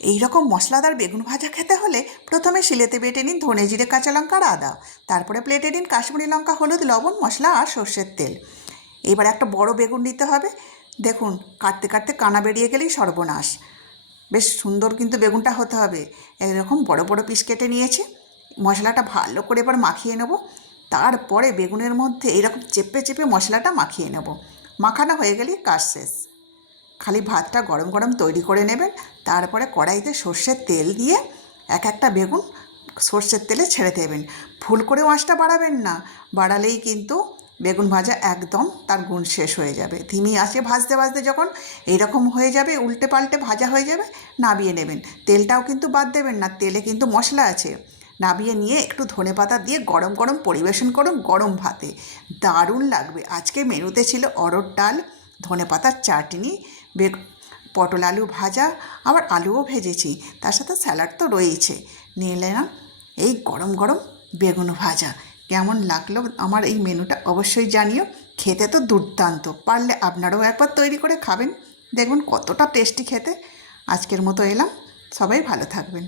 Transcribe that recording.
এই রকম মশলাদার বেগুন ভাজা খেতে হলে প্রথমে শিলেতে বেটে নিন ধনে জিরে কাঁচা লঙ্কা আর আদা। তারপরে প্লেটে নিন কাশ্মীরি লঙ্কা, হলুদ, লবণ, মশলা আর সর্ষের তেল। এবার একটা বড় বেগুন নিতে হবে। দেখুন, কাটতে কাটতে কানা বেরিয়ে গেলেই সর্বনাশ। বেশ সুন্দর কিন্তু বেগুনটা হতে হবে। এরকম বড় বড় পিস কেটে নিয়েছি। মশলাটা ভালো করে এবার মাখিয়ে নেব। তারপরে বেগুনের মধ্যে এরকম চেপে চেপে মশলাটা মাখিয়ে নেব। মাখানো হয়ে গেলেই কাজ শেষ। খালি ভাতটা গরম গরম তৈরি করে নেবেন। তারপরে কড়াইতে সর্ষের তেল দিয়ে এক একটা বেগুন সর্ষের তেলে ছেড়ে দেবেন। ভুল করেও আঁচটা বাড়াবেন না, বাড়ালেই কিন্তু বেগুন ভাজা একদম তার গুণ শেষ হয়ে যাবে। ধিমি আঁচে ভাজতে ভাজতে যখন এইরকম হয়ে যাবে, উল্টে পাল্টে ভাজা হয়ে যাবে, নামিয়ে নেবেন। তেলটাও কিন্তু বাদ দেবেন না, তেলে কিন্তু মশলা আছে। নামিয়ে নিয়ে একটু ধনেপাতা দিয়ে গরম গরম পরিবেশন করুন গরম ভাতে। দারুণ লাগবে। আজকে মেনুতে ছিল অরহর ডাল, ধনেপাতার চাটনি, পটল আলু ভাজা, আবার আলুও ভেজেছি, তার সাথে স্যালাড তো রয়েছে। নিয়ে নিলাম এই গরম গরম বেগুন ভাজা। কেমন লাগলো আমার এই মেনুটা অবশ্যই জানিও। খেতে তো দুর্দান্ত, পারলে আপনারাও একবার তৈরি করে খাবেন, দেখুন কতটা টেস্টি খেতে। আজকের মতো এলাম, সবাই ভালো থাকবেন।